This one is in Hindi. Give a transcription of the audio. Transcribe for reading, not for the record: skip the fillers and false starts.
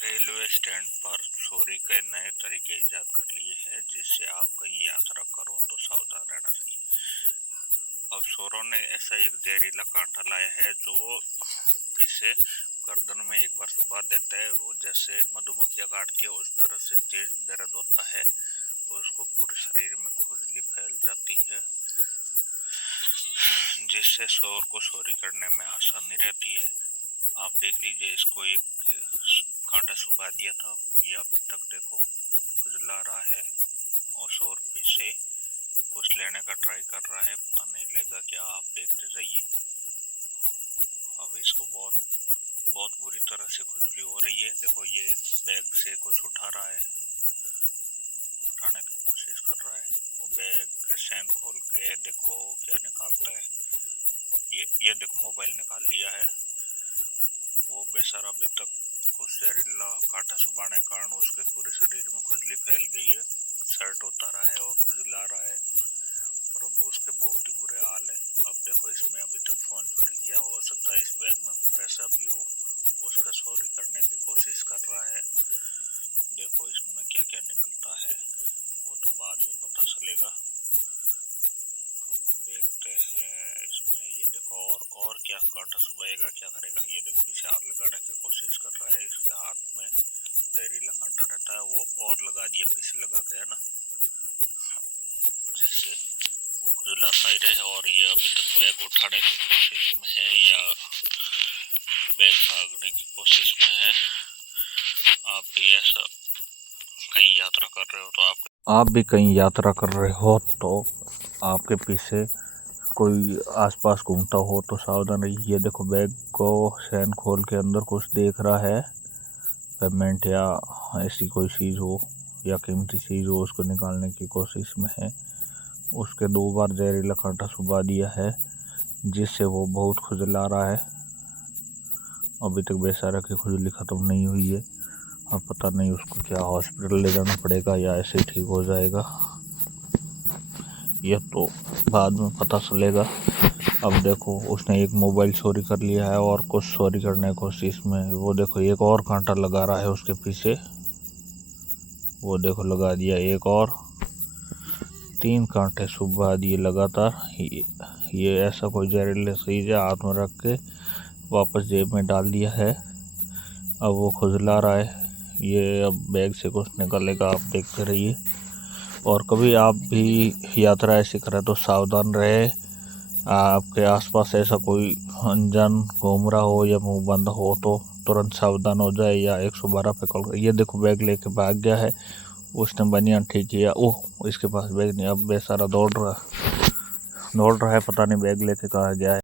रेलवे स्टैंड पर चोरी के नए तरीके इजाद कर लिए हैं, जिससे आप कहीं यात्रा करो तो सावधान रहना चाहिए। अब चोरों ने ऐसा एक जहरीला कांटा लाया है जो पीछे गर्दन में एक बार सुबह देता है। वो जैसे मधुमक्खियां काटती है उस तरह से तेज दर्द होता है और उसको पूरे शरीर में खुजली फैल जाती है, जिससे चोर को चोरी करने में आसानी रहती है। आप देख लीजिए, इसको एक कांटा सुबह दिया था, ये अभी तक देखो खुजला रहा है और चोर पीछे कुछ लेने का ट्राई कर रहा है, पता नहीं लेगा क्या। आप देखते जाइए। अब इसको बहुत बहुत बुरी तरह से खुजली हो रही है। देखो ये बैग से कुछ उठा रहा है, उठाने की कोशिश कर रहा है। वो बैग के चैन खोल के देखो क्या निकालता है। ये देखो मोबाइल निकाल लिया है। वो बेचारा अभी तक कुछ जहरीला कांटा सुबाने के कारण उसके पूरे शरीर में खुजली फैल गई है। शर्ट उतारा है और खुजला रहा है, परंतु उसके बहुत ही बुरे हाल है। अब देखो, इसमें अभी तक फोन चोरी किया, हो सकता है इस बैग में पैसा भी हो। उसका चोरी करने की कोशिश कर रहा है। देखो इसमें क्या क्या निकलता है, वो तो बाद में पता चलेगा। देखते हैं इसमें। ये देखो और क्या कांटा सुबाएगा, क्या करेगा। ये देखो पीछे हाथ लगाने की कोशिश कर रहा है। इसके हाथ में जहरीला कांटा रहता है, वो और लगा दिया पीछे लगा के, है ना, जैसे वो खुजलाता ही रहे। और ये अभी तक बैग उठाने की कोशिश में है या बैग भागने की कोशिश में है। आप भी ऐसा कहीं यात्रा कर रहे हो तो आपके पीछे कोई आसपास घूमता हो तो सावधान रहिए। ये देखो बैग को चैन खोल के अंदर कुछ देख रहा है, पेमेंट या ऐसी कोई चीज़ हो या कीमती चीज़ हो, उसको निकालने की कोशिश में है। उसके 2 बार जहरीला कांटा सुबा दिया है, जिससे वो बहुत खुजला रहा है। अभी तक बेचारा की खुजली ख़त्म नहीं हुई है। अब पता नहीं उसको क्या हॉस्पिटल ले जाना पड़ेगा या ऐसे ही ठीक हो जाएगा, यह तो बाद में पता चलेगा। अब देखो उसने एक मोबाइल चोरी कर लिया है और कुछ चोरी करने की कोशिश में। वो देखो एक और कांटा लगा रहा है उसके पीछे, वो देखो लगा दिया एक और। 3 कांटे सुबह दिए लगातार। ये ऐसा कोई जहरीली चीज़ है, हाथ में रख के वापस जेब में डाल दिया है। अब वो खुजला रहा है। ये अब बैग से कुछ निकलेगा, आप देखते रहिए। और कभी आप भी यात्रा ऐसी करें तो सावधान रहे। आपके आसपास ऐसा कोई अनजान घूम रहा हो या मुंह बंद हो तो तुरंत सावधान हो जाए या 112 पे कॉल कर। ये देखो बैग लेके भाग गया है, उसने बनियान ठीक किया। ओह, इसके पास बैग नहीं। अब बेचारा दौड़ रहा है, पता नहीं बैग लेके कहाँ गया है।